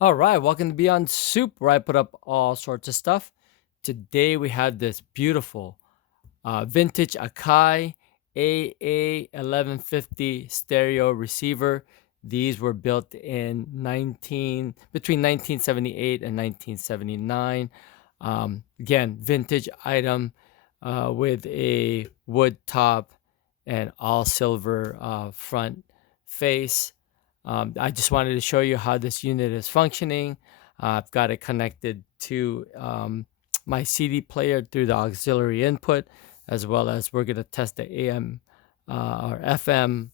All right, welcome to Beyond Soup, where I put up all sorts of stuff. Today we have this beautiful vintage Akai AA-1150 stereo receiver. These were built in 1978 and 1979. Again, vintage item with a wood top and all silver front face. I just wanted to show you how this unit is functioning. I've got it connected to my CD player through the auxiliary input, as well as we're going to test the AM or FM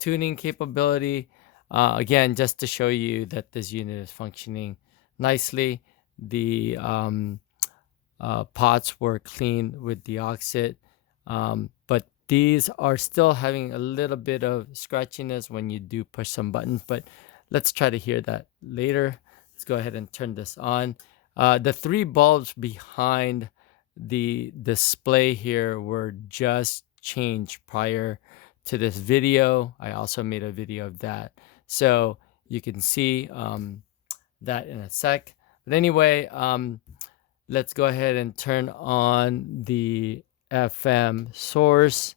tuning capability. Again, just to show you that this unit is functioning nicely. The pots were cleaned with deoxit, but these are still having a little bit of scratchiness when you do push some buttons, but let's try to hear that later. Let's go ahead and turn this on. The three bulbs behind the display here were just changed prior to this video. I also made a video of that, so you can see that in a sec. But anyway, let's go ahead and turn on the FM source.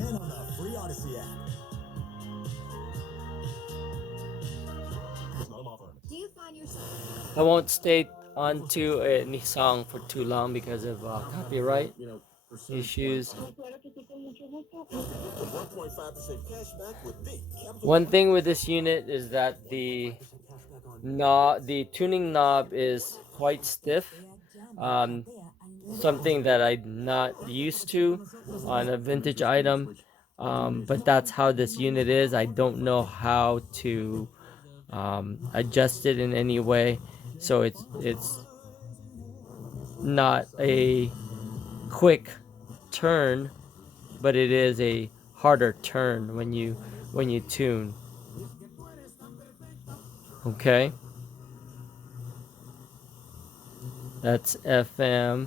And on the free Odyssey app. Do you find yourself? I won't stay onto any song for too long because of copyright issues. 1.5% cash back with big capital. One thing with this unit is that the tuning knob is quite stiff. Something that I'm not used to on a vintage item. But that's how this unit is. I don't know how to adjust it in any way, so it's not a quick turn, but it is a harder turn when you tune. Okay, that's FM.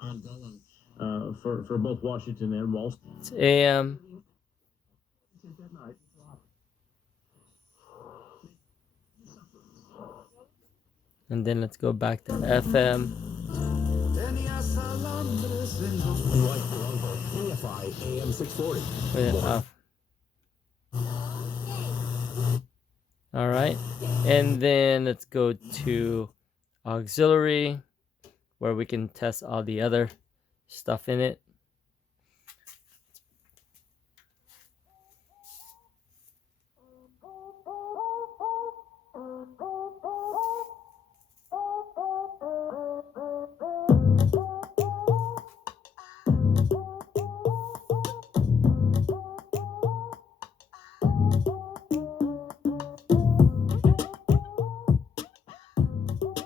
Ongoing for both Washington and Wall Street. It's AM. And then let's go back to FM. KFI AM 640. Put it off. All right, and then let's go to auxiliary, where we can test all the other stuff in it.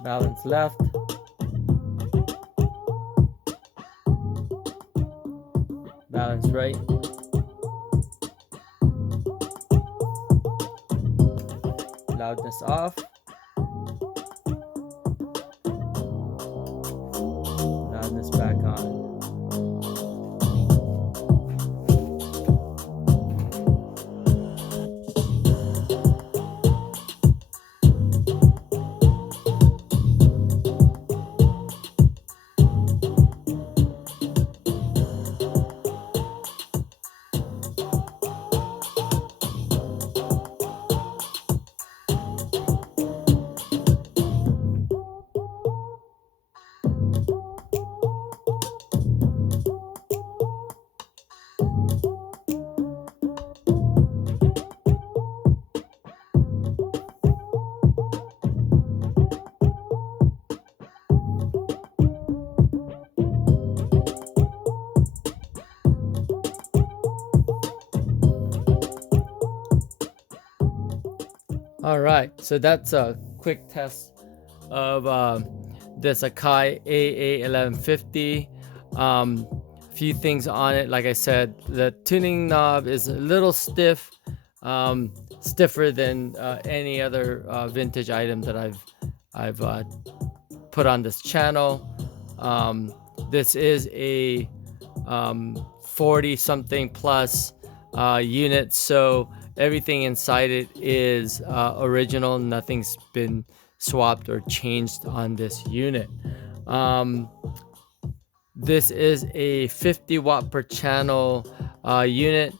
Balance left. Balance right. Loudness off. Loudness back on. All right, so that's a quick test of this Akai AA-1150. Few things on it. Like I said, the tuning knob is a little stiff, stiffer than any other vintage item that I've put on this channel. This is a 40 something plus unit, so everything inside it is original. Nothing's been swapped or changed on this unit. This is a 50 watt per channel unit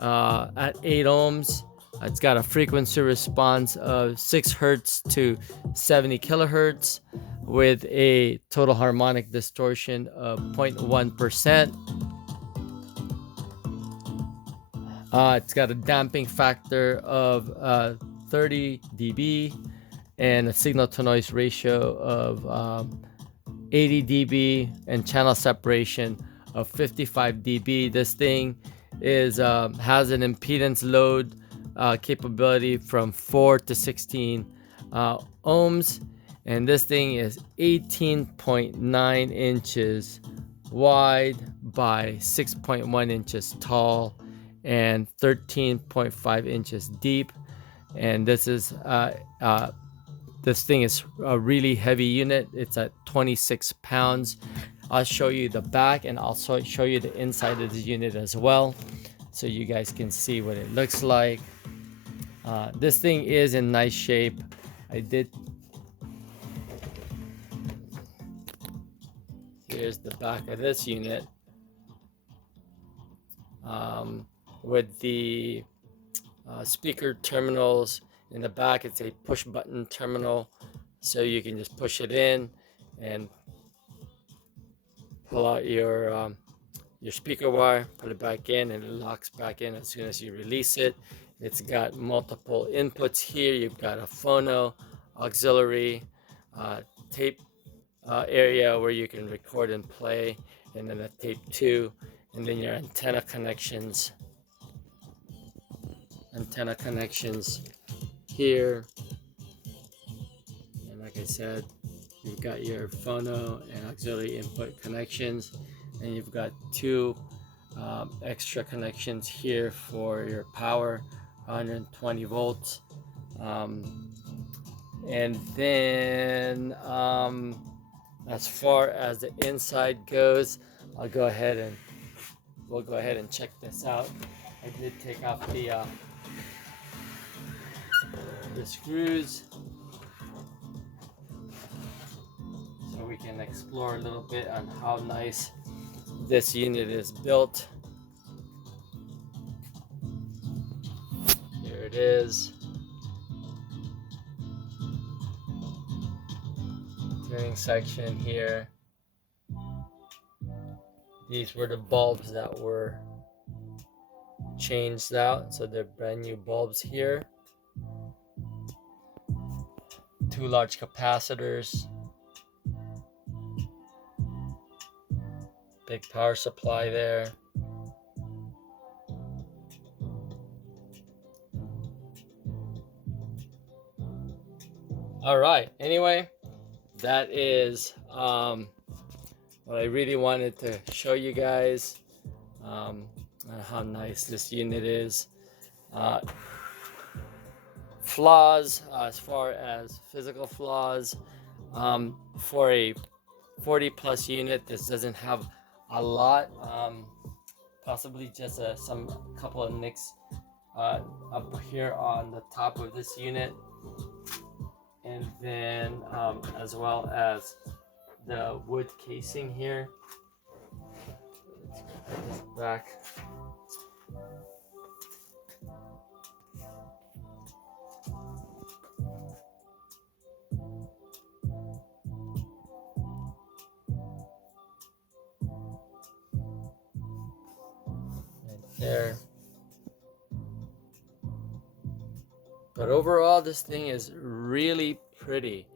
at 8 ohms. It's got a frequency response of 6 hertz to 70 kilohertz with a total harmonic distortion of 0.1%. It's got a damping factor of 30 dB and a signal to noise ratio of 80 dB and channel separation of 55 dB. This thing is has an impedance load capability from 4 to 16 ohms, and this thing is 18.9 inches wide by 6.1 inches tall and 13.5 inches deep. And this is this thing is a really heavy unit. It's at 26 pounds. I'll show you the back and also show you the inside of the unit as well, so you guys can see what it looks like. This thing is in nice shape. Here's the back of this unit with the speaker terminals in the back. It's a push button terminal, so you can just push it in and pull out your speaker wire, put it back in, and it locks back in as soon as you release it. It's got multiple inputs here. You've got a phono, auxiliary, tape area where you can record and play, and then a tape 2, and then your antenna connections here. And like I said, you've got your phono and auxiliary input connections, and you've got 2 extra connections here for your power, 120 volts. And then as far as the inside goes, we'll go ahead and check this out. I did take off the screws so we can explore a little bit on how nice this unit is built. Here it is. Tuning section here. These were the bulbs that were changed out, so they're brand new bulbs here. 2 large capacitors, big power supply there. All right, anyway, that is what I really wanted to show you guys, how nice this unit is. Flaws, as far as physical flaws, for a 40 plus unit, this doesn't have a lot, possibly just some couple of nicks up here on the top of this unit, and then as well as the wood casing here. Let's put this back. There. But overall, this thing is really pretty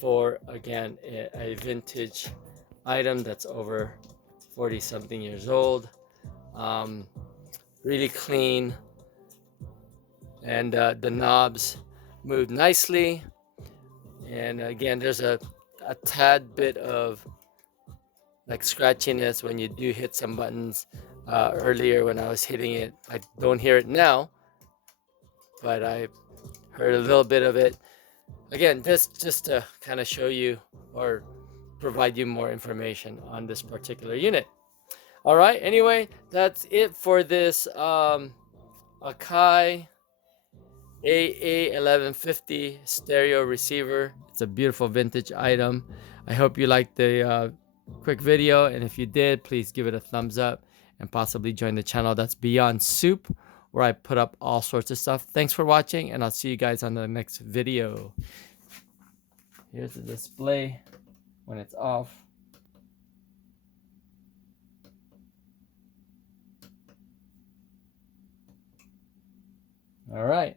for, again, a vintage item that's over 40 something years old. Really clean, and the knobs moved nicely. And again, there's a tad bit of like scratchiness when you do hit some buttons. Earlier when I was hitting it, I don't hear it now, but I heard a little bit of it. Again, this just to kind of show you or provide you more information on this particular unit. All right, anyway, that's it for this Akai AA-1150 stereo receiver. It's a beautiful vintage item. I hope you liked the quick video, and if you did, please give it a thumbs up and possibly join the channel. That's Beyond Soup, where I put up all sorts of stuff. Thanks for watching, and I'll see you guys on the next video. Here's the display when it's off. All right.